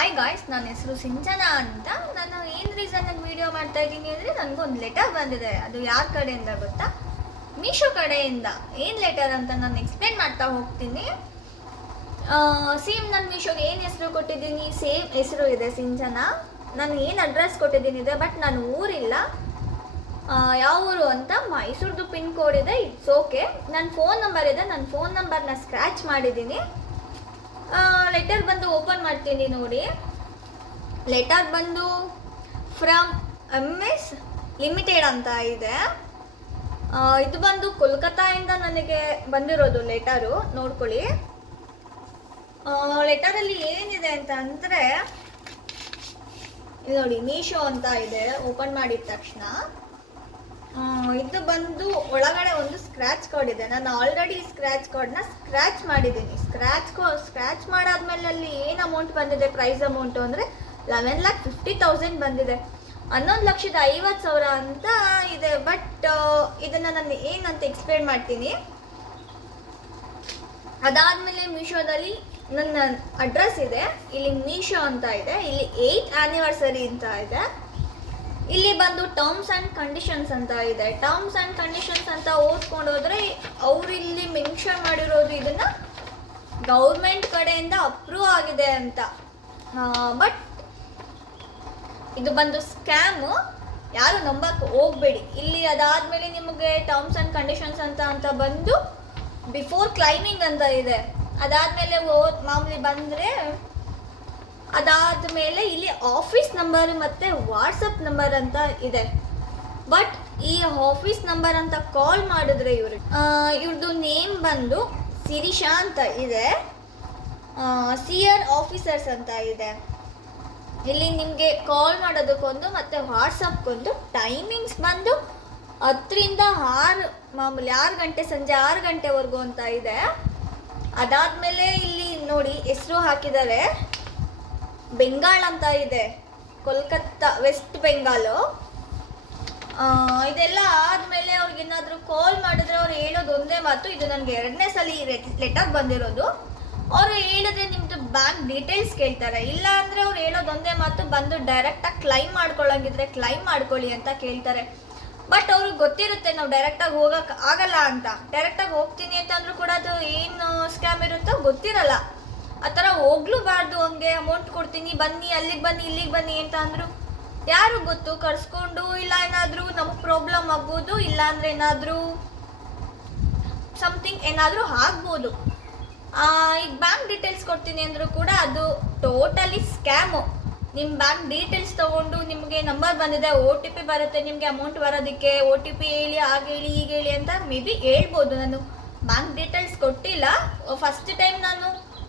Hi guys, ನನ್ನ ಹೆಸರು ಸಿಂಚನಾ ಅಂತ. ನಾನು ಏನು ರೀಸನ್ನಲ್ಲಿ ವೀಡಿಯೋ ಮಾಡ್ತಾ ಇದ್ದೀನಿ ಅಂದರೆ ನನಗೊಂದು ಲೆಟರ್ ಬಂದಿದೆ. ಅದು ಯಾರ ಕಡೆಯಿಂದ ಗೊತ್ತಾ? ಮೀಶೋ ಕಡೆಯಿಂದ. ಏನು ಲೆಟರ್ ಅಂತ ನಾನು ಎಕ್ಸ್ಪ್ಲೇನ್ ಮಾಡ್ತಾ ಹೋಗ್ತೀನಿ. ಸೇಮ್ ನಾನು ಮೀಶೋಗೆ ಏನು ಹೆಸರು ಕೊಟ್ಟಿದ್ದೀನಿ ಸೇಮ್ ಹೆಸರು ಇದೆ, ಸಿಂಚನಾ. ನಾನು ಏನು ಅಡ್ರೆಸ್ ಕೊಟ್ಟಿದ್ದೀನಿ ಇದೆ, ಬಟ್ ನಾನು ಊರಿಲ್ಲ. ಯಾವ ಊರು ಅಂತ ಮೈಸೂರ್ದು ಪಿನ್ ಕೋಡ್ ಇದೆ. It's okay. ನನ್ನ ಫೋನ್ ನಂಬರ್ ಇದೆ, ನನ್ನ ಫೋನ್ ನಂಬರ್ನ ಸ್ಕ್ರ್ಯಾಚ್ ಮಾಡಿದ್ದೀನಿ. ಲೆಟರ್ ಬಂದು ಓಪನ್ ಮಾಡ್ತೀನಿ ನೋಡಿ. ಲೆಟರ್ ಬಂದು ಫ್ರಮ್ MS ಲಿಮಿಟೆಡ್ ಅಂತ ಇದೆ. ಇದು ಬಂದು ಕೋಲ್ಕತ್ತಾಯಿಂದ ನನಗೆ ಬಂದಿರೋದು ಲೆಟರು, ನೋಡ್ಕೊಳ್ಳಿ. ಲೆಟರಲ್ಲಿ ಏನಿದೆ ಅಂತ ಅಂದರೆ ನೋಡಿ, ಮೀಶೋ ಅಂತ ಇದೆ. ಓಪನ್ ಮಾಡಿದ ತಕ್ಷಣ ಇದು ಬಂದು ಒಳಗಡೆ ಒಂದು ಸ್ಕ್ರ್ಯಾಚ್ ಕೋಡ್ ಇದೆ. ನಾನು ಆಲ್ರೆಡಿ ಸ್ಕ್ರ್ಯಾಚ್ ಕೋಡ್ನ ಸ್ಕ್ರ್ಯಾಚ್ ಮಾಡಿದ್ದೀನಿ. ಸ್ಕ್ರ್ಯಾಚ್ ಮಾಡಾದ್ಮೇಲೆ ಅಲ್ಲಿ ಏನು ಅಮೌಂಟ್ ಬಂದಿದೆ, ಪ್ರೈಸ್ ಅಮೌಂಟು ಅಂದರೆ 11,50,000 ಬಂದಿದೆ. 11,50,000 ಅಂತ ಇದೆ. ಬಟ್ ಇದನ್ನು ನಾನು ಏನಂತ ಎಕ್ಸ್ಪ್ಲೇನ್ ಮಾಡ್ತೀನಿ. ಅದಾದಮೇಲೆ ಮೀಶೋದಲ್ಲಿ ನನ್ನ ಅಡ್ರೆಸ್ ಇದೆ. ಇಲ್ಲಿ ಮೀಶೋ ಅಂತ ಇದೆ, ಇಲ್ಲಿ 8th ಆ್ಯನಿವರ್ಸರಿ ಅಂತ ಇದೆ. ಇಲ್ಲಿ ಬಂದು ಟರ್ಮ್ಸ್ ಆ್ಯಂಡ್ ಕಂಡೀಷನ್ಸ್ ಅಂತ ಇದೆ. ಟರ್ಮ್ಸ್ ಆ್ಯಂಡ್ ಕಂಡೀಷನ್ಸ್ ಅಂತ ಓದ್ಕೊಂಡು ಹೋದರೆ ಅವರು ಇಲ್ಲಿ ಮೆನ್ಷನ್ ಮಾಡಿರೋದು ಇದನ್ನು ಗೌರ್ಮೆಂಟ್ ಕಡೆಯಿಂದ ಅಪ್ರೂವ್ ಆಗಿದೆ ಅಂತ. ಬಟ್ ಇದು ಬಂದು ಸ್ಕ್ಯಾಮು, ಯಾರು ನಂಬಕ್ಕೆ ಹೋಗಬೇಡಿ. ಇಲ್ಲಿ ಅದಾದಮೇಲೆ ನಿಮಗೆ ಟರ್ಮ್ಸ್ ಆ್ಯಂಡ್ ಕಂಡೀಷನ್ಸ್ ಅಂತ ಬಂದು ಬಿಫೋರ್ ಕ್ಲೈಮಿಂಗ್ ಅಂತ ಇದೆ. ಅದಾದಮೇಲೆ ಮಾಮೂಲಿ ಬಂದರೆ ಅದಾದಮೇಲೆ ಇಲ್ಲಿ ಆಫೀಸ್ ನಂಬರ್ ಮತ್ತು ವಾಟ್ಸಪ್ ನಂಬರ್ ಅಂತ ಇದೆ. ಬಟ್ ಈ ಆಫೀಸ್ ನಂಬರ್ ಅಂತ ಕಾಲ್ ಮಾಡಿದ್ರೆ ಇವ್ರದ್ದು ನೇಮ್ ಬಂದು ಸಿರಿಷಾ ಅಂತ ಇದೆ. ಸಿಆರ್ ಆಫೀಸರ್ಸ್ ಅಂತ ಇದೆ. ಇಲ್ಲಿ ನಿಮಗೆ ಕಾಲ್ ಮಾಡೋದಕ್ಕೊಂದು ಮತ್ತು ವಾಟ್ಸಪ್ಗೊಂದು ಟೈಮಿಂಗ್ಸ್ ಬಂದು 10ರಿಂದ 6, ಮಾಮೂಲಿ 6 ಗಂಟೆ, ಸಂಜೆ 6 ಗಂಟೆವರೆಗೂ ಅಂತ ಇದೆ. ಅದಾದಮೇಲೆ ಇಲ್ಲಿ ನೋಡಿ ಹೆಸರು ಹಾಕಿದ್ದಾರೆ, ಬೆಂಗಾಲ್ ಅಂತ ಇದೆ, ಕೋಲ್ಕತ್ತಾ, ವೆಸ್ಟ್ ಬೆಂಗಾಲು. ಇದೆಲ್ಲ ಆದಮೇಲೆ ಅವ್ರಿಗೇನಾದರೂ ಕಾಲ್ ಮಾಡಿದ್ರೆ ಅವ್ರು ಹೇಳೋದು ಒಂದೇ ಮಾತು. ಇದು ನನಗೆ 2ನೇ ಸಲ ಲೆಟರ್ ಬಂದಿರೋದು. ಅವರು ಹೇಳಿದ್ರೆ ನಿಮ್ಮದು ಬ್ಯಾಂಕ್ ಡೀಟೇಲ್ಸ್ ಕೇಳ್ತಾರೆ. ಇಲ್ಲ ಅಂದರೆ ಅವ್ರು ಹೇಳೋದು ಒಂದೇ ಮಾತು, ಬಂದು ಡೈರೆಕ್ಟಾಗಿ ಕ್ಲೈಮ್ ಮಾಡ್ಕೊಳ್ಳೋಂಗಿದ್ರೆ ಕ್ಲೈಮ್ ಮಾಡ್ಕೊಳ್ಳಿ ಅಂತ ಕೇಳ್ತಾರೆ. ಬಟ್ ಅವ್ರಿಗೆ ಗೊತ್ತಿರುತ್ತೆ ನಾವು ಡೈರೆಕ್ಟಾಗಿ ಹೋಗೋಕೆ ಆಗಲ್ಲ ಅಂತ. ಡೈರೆಕ್ಟಾಗಿ ಹೋಗ್ತೀನಿ ಅಂತಂದ್ರೂ ಕೂಡ ಅದು ಏನು ಸ್ಕ್ಯಾಮ್ ಇರುತ್ತೋ ಗೊತ್ತಿರಲ್ಲ. ಆ ಥರ ಹೋಗ್ಲೂಬಾರ್ದು. ಹಂಗೆ ಅಮೌಂಟ್ ಕೊಡ್ತೀನಿ, ಬನ್ನಿ, ಅಲ್ಲಿಗೆ ಬನ್ನಿ, ಇಲ್ಲಿಗೆ ಬನ್ನಿ ಅಂತ ಅಂದರು ಯಾರು ಗೊತ್ತು, ಕರ್ಸ್ಕೊಂಡು ಇಲ್ಲ ಏನಾದರೂ ನಮಗೆ ಪ್ರಾಬ್ಲಮ್ ಆಗ್ಬೋದು, ಇಲ್ಲಾಂದರೆ ಏನಾದರೂ ಸಮಥಿಂಗ್ ಏನಾದರೂ ಆಗ್ಬೋದು. ಈಗ ಬ್ಯಾಂಕ್ ಡೀಟೇಲ್ಸ್ ಕೊಡ್ತೀನಿ ಅಂದರೂ ಕೂಡ ಅದು ಟೋಟಲಿ ಸ್ಕ್ಯಾಮು. ನಿಮ್ಮ ಬ್ಯಾಂಕ್ ಡೀಟೇಲ್ಸ್ ತೊಗೊಂಡು ನಿಮಗೆ ನಂಬರ್ ಬಂದಿದೆ, OTP ಬರುತ್ತೆ ನಿಮಗೆ ಅಮೌಂಟ್ ಬರೋದಕ್ಕೆ, OTP ಹೇಳಿ, ಹಾಗೆ ಹೇಳಿ, ಹೀಗೆ ಹೇಳಿ ಅಂತ ಮೇ ಬಿ ಹೇಳ್ಬೋದು. ನಾನು ಬ್ಯಾಂಕ್ ಡೀಟೇಲ್ಸ್ ಕೊಟ್ಟಿಲ್ಲ. ಫಸ್ಟ್ ಟೈಮ್ ನಾನು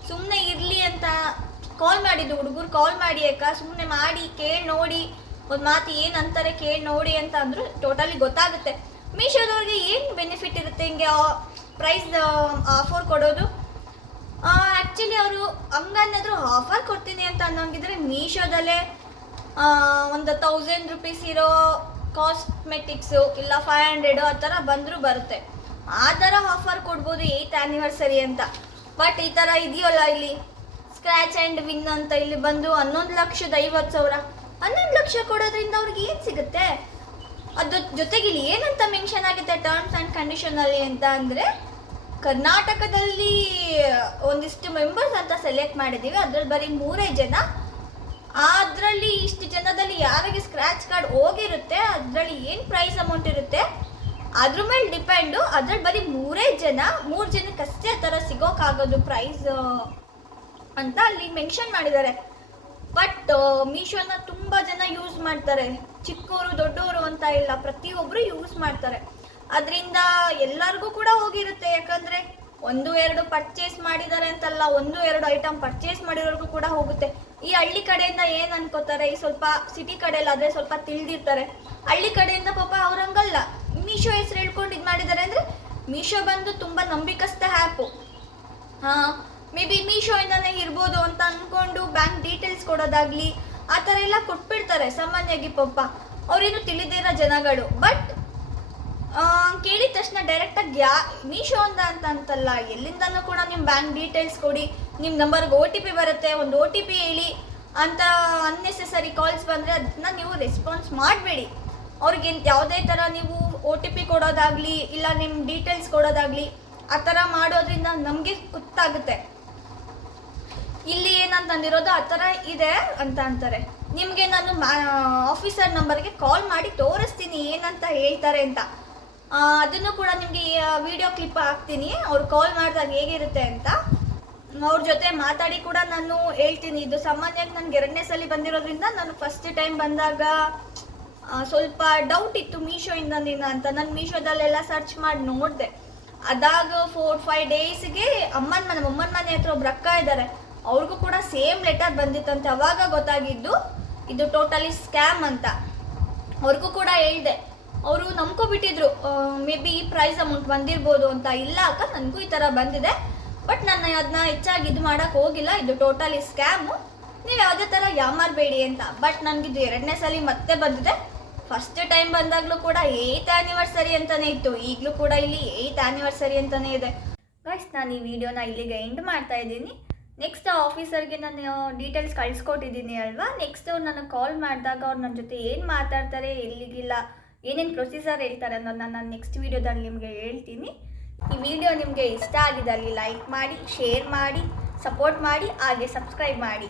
ಸುಮ್ಮನೆ ಇರಲಿ ಅಂತ ಕಾಲ್ ಮಾಡಿದ್ದು. ಹುಡುಗರು ಕಾಲ್ ಮಾಡಿ ಸುಮ್ಮನೆ ಮಾಡಿ ಕೇಳಿ ನೋಡಿ, ಒಂದು ಮಾತು ಏನು ಅಂತಾರೆ ಕೇಳಿ ನೋಡಿ ಅಂತ ಅಂದರು ಟೋಟಲಿ ಗೊತ್ತಾಗುತ್ತೆ. ಮೀಶೋದವ್ರಿಗೆ ಏನು ಬೆನಿಫಿಟ್ ಇರುತ್ತೆ ಹಿಂಗೆ ಪ್ರೈಸ್ ಆಫರ್ ಕೊಡೋದು. ಆ್ಯಕ್ಚುಲಿ ಅವರು ಹಂಗನ್ನಾದರೂ ಆಫರ್ ಕೊಡ್ತೀನಿ ಅಂತ ಅನ್ನೋಂಗಿದ್ರೆ ಮೀಶೋದಲ್ಲೇ ಒಂದು 1,000 ರೂಪೀಸ್ ಇರೋ ಕಾಸ್ಮೆಟಿಕ್ಸು ಇಲ್ಲ 500 ಆ ಥರ ಬಂದರೂ ಬರುತ್ತೆ. ಆ ಥರ ಆಫರ್ ಕೊಡ್ಬೋದು 8th ಆ್ಯನಿವರ್ಸರಿ ಅಂತ. ಬಟ್ ಈ ಥರ ಇದೆಯಲ್ಲ, ಇಲ್ಲಿ ಸ್ಕ್ರ್ಯಾಚ್ ಆ್ಯಂಡ್ ವಿನ್ ಅಂತ ಇಲ್ಲಿ ಬಂದು 11,50,000. 11 ಲಕ್ಷ ಕೊಡೋದ್ರಿಂದ ಅವ್ರಿಗೆ ಏನು ಸಿಗುತ್ತೆ? ಅದ್ರ ಜೊತೆಗೆ ಇಲ್ಲಿ ಏನಂತ ಮೆನ್ಷನ್ ಆಗುತ್ತೆ ಟರ್ಮ್ಸ್ ಆ್ಯಂಡ್ ಕಂಡೀಷನಲ್ಲಿ ಅಂತ ಅಂದರೆ, ಕರ್ನಾಟಕದಲ್ಲಿ ಒಂದಿಷ್ಟು ಮೆಂಬರ್ಸ್ ಅಂತ ಸೆಲೆಕ್ಟ್ ಮಾಡಿದ್ದೀವಿ. ಅದರಲ್ಲಿ ಬರೀ 3 ಜನ. ಅದರಲ್ಲಿ ಇಷ್ಟು ಜನದಲ್ಲಿ ಯಾರಿಗೆ ಸ್ಕ್ರ್ಯಾಚ್ ಕಾರ್ಡ್ ಹೋಗಿರುತ್ತೆ ಅದರಲ್ಲಿ ಏನು ಪ್ರೈಸ್ ಅಮೌಂಟ್ ಇರುತ್ತೆ ಅದ್ರ ಮೇಲೆ ಡಿಪೆಂಡು. ಅದ್ರಲ್ಲಿ ಬರೀ 3 ಜನಕ್ಕಷ್ಟೇ ಆ ಥರ ಸಿಗೋಕ್ಕಾಗೋದು ಪ್ರೈಸ್ ಅಂತ ಅಲ್ಲಿ ಮೆನ್ಷನ್ ಮಾಡಿದ್ದಾರೆ. ಬಟ್ ಮೀಶೋನ ತುಂಬ ಜನ ಯೂಸ್ ಮಾಡ್ತಾರೆ, ಚಿಕ್ಕವರು ದೊಡ್ಡವರು ಅಂತ ಇಲ್ಲ, ಪ್ರತಿಯೊಬ್ಬರು ಯೂಸ್ ಮಾಡ್ತಾರೆ. ಅದರಿಂದ ಎಲ್ಲರಿಗೂ ಕೂಡ ಹೋಗಿರುತ್ತೆ. ಯಾಕಂದರೆ 1-2 ಪರ್ಚೇಸ್ ಮಾಡಿದ್ದಾರೆ ಅಂತಲ್ಲ, 1-2 ಐಟಮ್ ಪರ್ಚೇಸ್ ಮಾಡಿರೋರ್ಗೂ ಕೂಡ ಹೋಗುತ್ತೆ. ಈ ಹಳ್ಳಿ ಕಡೆಯಿಂದ ಏನು ಅನ್ಕೋತಾರೆ, ಈ ಸ್ವಲ್ಪ ಸಿಟಿ ಕಡೆಯಲ್ಲಾದರೆ ಸ್ವಲ್ಪ ತಿಳಿದಿರ್ತಾರೆ. ಹಳ್ಳಿ ಕಡೆಯಿಂದ ಪಾಪ ಅವ್ರಂಗಲ್ಲ, ಮೀಶೋ ಹೆಸರು ಹೇಳ್ಕೊಂಡು ಇದು ಮಾಡಿದ್ದಾರೆ ಅಂದರೆ ಮೀಶೋ ಬಂದು ತುಂಬ ನಂಬಿಕಸ್ಥ ಆ್ಯಪು. ಮೇ ಬಿ ಮೀಶೋಯಿಂದನೇ ಇರ್ಬೋದು ಅಂತ ಅಂದ್ಕೊಂಡು ಬ್ಯಾಂಕ್ ಡೀಟೇಲ್ಸ್ ಕೊಡೋದಾಗಲಿ ಆ ಥರ ಎಲ್ಲ ಕೊಟ್ಬಿಡ್ತಾರೆ ಸಾಮಾನ್ಯವಾಗಿ ಪಾಪ ಅವರೇನು ತಿಳಿದಿರೋ ಜನಗಳು. ಬಟ್ ಕೇಳಿದ ತಕ್ಷಣ ಡೈರೆಕ್ಟಾಗಿ ಮೀಶೋ ಅಂತಲ್ಲ, ಎಲ್ಲಿಂದನೂ ಕೂಡ ನಿಮ್ಮ ಬ್ಯಾಂಕ್ ಡೀಟೇಲ್ಸ್ ಕೊಡಿ, ನಿಮ್ಮ ನಂಬರ್ಗೆ OTP ಬರುತ್ತೆ, ಒಂದು OTP ಹೇಳಿ ಅಂತ ಅನ್ನೆಸೆಸರಿ ಕಾಲ್ಸ್ ಬಂದರೆ ಅದನ್ನ ನೀವು ರೆಸ್ಪಾನ್ಸ್ ಮಾಡಬೇಡಿ. ಅವ್ರಿಗೆ ಯಾವುದೇ ಥರ ನೀವು OTP ಕೊಡೋದಾಗಲಿ ಇಲ್ಲ ನಿಮ್ಮ ಡೀಟೇಲ್ಸ್ ಕೊಡೋದಾಗಲಿ ಆ ಥರ ಮಾಡೋದ್ರಿಂದ ನಮಗೆ ಗೊತ್ತಾಗುತ್ತೆ. ಇಲ್ಲಿ ಏನಂತಂದಿರೋದು ಆ ಥರ ಇದೆ ಅಂತ ಅಂತಾರೆ. ನಿಮಗೆ ನಾನು ಆಫೀಸರ್ ನಂಬರ್ಗೆ ಕಾಲ್ ಮಾಡಿ ತೋರಿಸ್ತೀನಿ ಏನಂತ ಹೇಳ್ತಾರೆ ಅಂತ. ಅದನ್ನು ಕೂಡ ನಿಮಗೆ ವಿಡಿಯೋ ಕ್ಲಿಪ್ ಹಾಕ್ತೀನಿ, ಅವ್ರು ಕಾಲ್ ಮಾಡಿದಾಗ ಹೇಗಿರುತ್ತೆ ಅಂತ. ಅವ್ರ ಜೊತೆ ಮಾತಾಡಿ ಕೂಡ ನಾನು ಹೇಳ್ತೀನಿ. ಇದು ಸಾಮಾನ್ಯವಾಗಿ ನನಗೆ 2ನೇ ಸಲ ಬಂದಿರೋದ್ರಿಂದ ನಾನು ಫಸ್ಟ್ ಟೈಮ್ ಬಂದಾಗ ಸ್ವಲ್ಪ ಡೌಟ್ ಇತ್ತು ಮೀಶೋಯಿಂದ ಅಂತ. ನಾನು ಮೀಶೋದಲ್ಲೆಲ್ಲ ಸರ್ಚ್ ಮಾಡಿ ನೋಡಿದೆ. ಅದಾಗ 4-5 ಡೇಸ್ಗೆ ನಮ್ಮ ಅಮ್ಮನ ಮನೆ ಹತ್ರ ಒಬ್ರು ಅಕ್ಕ ಇದ್ದಾರೆ, ಅವ್ರಿಗೂ ಕೂಡ ಸೇಮ್ ಲೆಟರ್ ಬಂದಿತ್ತಂತೆ. ಅವಾಗ ಗೊತ್ತಾಗಿದ್ದು ಇದು ಟೋಟಲಿ ಸ್ಕ್ಯಾಮ್ ಅಂತ. ಅವ್ರಿಗೂ ಕೂಡ ಹೇಳಿದೆ, ಅವರು ನಂಬ್ಕೊಬಿಟ್ಟಿದ್ರು ಮೇ ಬಿ ಈ ಪ್ರೈಸ್ ಅಮೌಂಟ್ ಬಂದಿರ್ಬೋದು ಅಂತ. ಇಲ್ಲ ಅಕ್ಕ, ನನಗೂ ಈ ಥರ ಬಂದಿದೆ, ಬಟ್ ನಾನು ಅದನ್ನ ಹೆಚ್ಚಾಗಿ ಇದು ಮಾಡೋಕ್ಕೆ ಹೋಗಿಲ್ಲ, ಇದು ಟೋಟಲಿ ಸ್ಕ್ಯಾಮು, ನೀವು ಯಾವುದೇ ಥರ ಯಾಮಾರಬೇಡಿ ಅಂತ. ಬಟ್ ನನಗಿದು 2ನೇ ಸಲ ಮತ್ತೆ ಬಂದಿದೆ. ಫಸ್ಟ್ ಟೈಮ್ ಬಂದಾಗಲೂ ಕೂಡ 8th ಆ್ಯನಿವರ್ಸರಿ ಅಂತಲೇ ಇತ್ತು, ಈಗಲೂ ಕೂಡ ಇಲ್ಲಿ 8th ಆ್ಯನಿವರ್ಸರಿ ಅಂತಲೇ ಇದೆ. ಗೈಸ್, ನಾನು ಈ ವಿಡಿಯೋನ ಇಲ್ಲಿಗೆ ಎಂಡ್ ಮಾಡ್ತಾ ಇದ್ದೀನಿ. ನೆಕ್ಸ್ಟ್ ಆಫೀಸರ್ಗೆ ನಾನು ಡೀಟೇಲ್ಸ್ ಕಳಿಸ್ಕೊಟ್ಟಿದ್ದೀನಿ ಅಲ್ವಾ. ನೆಕ್ಸ್ಟ್ ಅವ್ರು ನನಗೆ ಕಾಲ್ ಮಾಡಿದಾಗ ಅವ್ರು ನನ್ನ ಜೊತೆ ಏನು ಮಾತಾಡ್ತಾರೆ, ಎಲ್ಲಿಗಿಲ್ಲ, ಏನೇನು ಪ್ರೊಸೀಜರ್ ಹೇಳ್ತಾರೆ ಅನ್ನೋದನ್ನ ನಾನು ನೆಕ್ಸ್ಟ್ ವೀಡಿಯೋದಲ್ಲಿ ನಿಮಗೆ ಹೇಳ್ತೀನಿ. ಈ ವಿಡಿಯೋ ನಿಮಗೆ ಇಷ್ಟ ಆಗಿದ್ದಲ್ಲಿ ಲೈಕ್ ಮಾಡಿ, ಶೇರ್ ಮಾಡಿ, ಸಪೋರ್ಟ್ ಮಾಡಿ, ಹಾಗೆ ಸಬ್ಸ್ಕ್ರೈಬ್ ಮಾಡಿ.